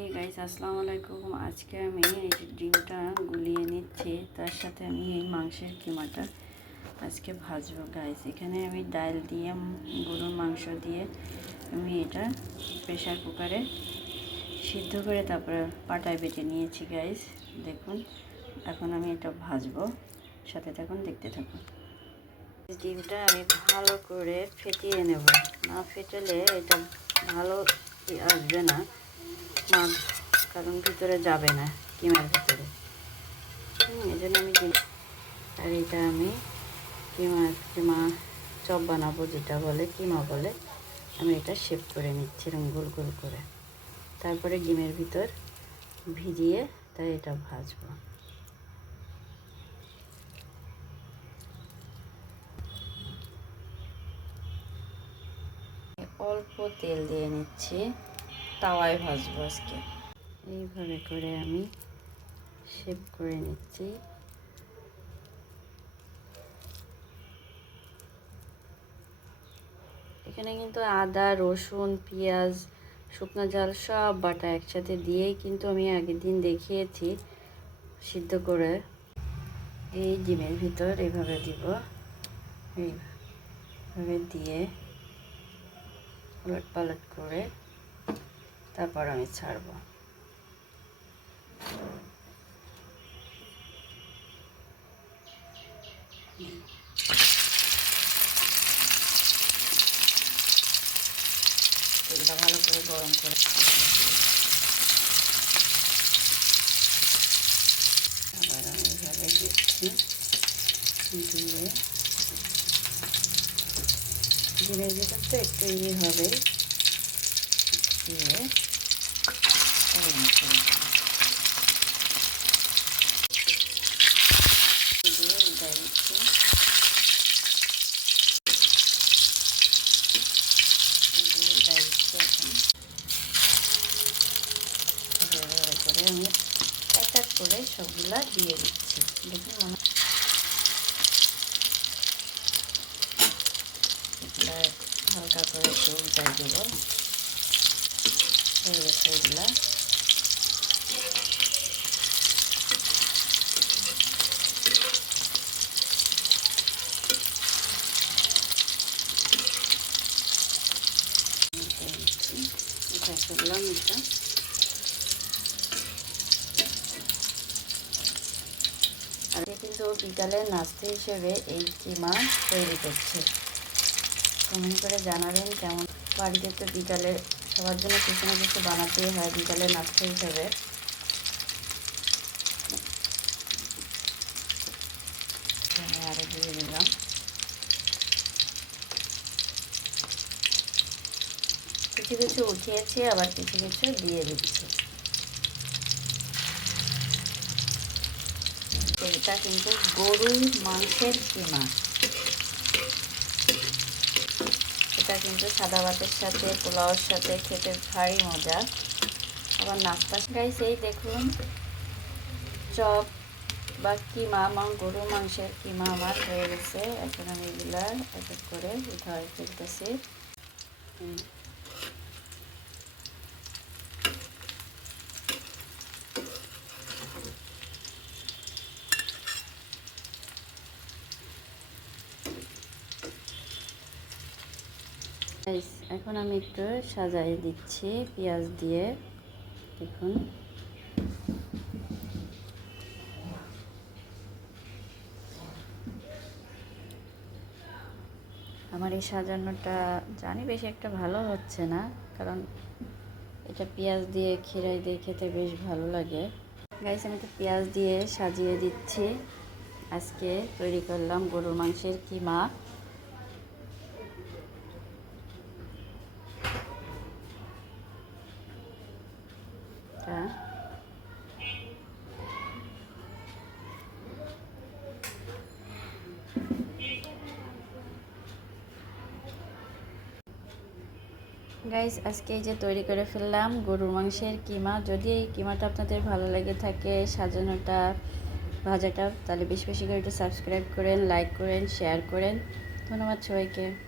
এই গাইস আসসালামু আলাইকুম আজকে আমি এই ডিমটা গুলিয়ে নিচ্ছি, তার সাথে আমি এই মাংসের কিমাটা আজকে ভাজবো। গাইস এখানে আমি ডাল দিয়ে, গরুর মাংস দিয়ে আমি এটা প্রেশার কুকারে সিদ্ধ করে তারপরে পাটায় বেটে নিয়েছি গাইস দেখুন, এখন আমি এটা ভাজবো। সাথে থাকুন, দেখতে থাকুন। ডিমটা আমি ভালো করে ফেটিয়ে নেব। না ফেটালে এটা ভালো আসবে না। মাছ কারণ ভিতরে যাবে না, কিমার ভিতরে? এই জন্য আমি আর এটা আমি কিমা কিমা চপ বানাবো যেটা বলে, কিমা বলে। আমি এটা শেপ করে নিচ্ছি এরকম গোল গোল করে। তারপরে ডিমের ভিতর ভিজিয়ে তাই এটা ভাজবো। অল্প তেল দিয়ে নিচ্ছি। তাওয়ায় ভাজবো আজকে। এইভাবে করে আমি শেপ করে নিচ্ছি। এখানে কিন্তু আদা, রসুন, পেঁয়াজ, শুকনো জাল সব বাটা একসাথে দিয়েই কিন্তু আমি আগের দিন দেখিয়েছি সিদ্ধ করে। এই ডিমের ভিতর এভাবে দিব। এইভাবে দিয়ে উলট পালট করে তারপর আমি ছাড়বো। তেলটা ভালো করে গরম করে আবার আমি এভাবে দিচ্ছি। দিয়ে ভিতর তো একটু ইয়ে হবে দিয়ে গরম করে দেবো। দিয়ে উল্টাই দিচ্ছি দিয়ে উল্টাই দিচ্ছি এখন এভাবে আমি এক করে সবগুলা দিয়ে দিচ্ছি দেখুন মনে হালকা করে উল্টাই দেবো হয়ে এগুলা আর কিন্তু বিকালের নাস্তা হিসেবে এই কিমা তৈরি করছে। কমেন্ট করে জানাবেন কেমন। বাড়িতে তো বিকালে সবার জন্য কিছু না কিছু বানাতেই হয় বিকালের নাস্তা হিসেবে এখানে আরও দিয়ে দিলাম কিছু কিছু উঠিয়েছি, আবার কিছু কিছু দিয়ে দিচ্ছি। এটা কিন্তু গরুর মাংসের কিমা। এটা কিন্তু সাদা ভাতের সাথে পোলাওর সাথে খেতে ভারী মজা। আবার নাস্তা গাইস এই দেখুন, চপ বা কিমা মা গরু মাংসের কিমা আমার হয়ে গেছে, এখন আমি এগুলা এক এক করে উঠায় ফেলতেছি। এখন আমি একটু সাজাই দিচ্ছি, পেঁয়াজ দিয়ে। দেখুন। আমার এই সাজানোটা জানি বেশি একটা ভালো হচ্ছে না, কারণ এটা পেঁয়াজ দিয়ে খিরাই দিয়ে খেতে বেশ ভালো লাগে। গাইস আমি তো পেঁয়াজ দিয়ে সাজিয়ে দিচ্ছি। আজকে তৈরি করলাম গরুর মাংসের কিমা। টা গাইস আজকে এই যে তৈরি করে ফেললাম গরুর মাংসের কিমা। যদি এই কিমাটা আপনাদের ভালো লেগে থাকে, সাজানোটা, ভাজাটা, তাহলে বেশি বেশি করে একটু সাবস্ক্রাইব করেন লাইক করেন শেয়ার করেন। ধন্যবাদ সবাইকে।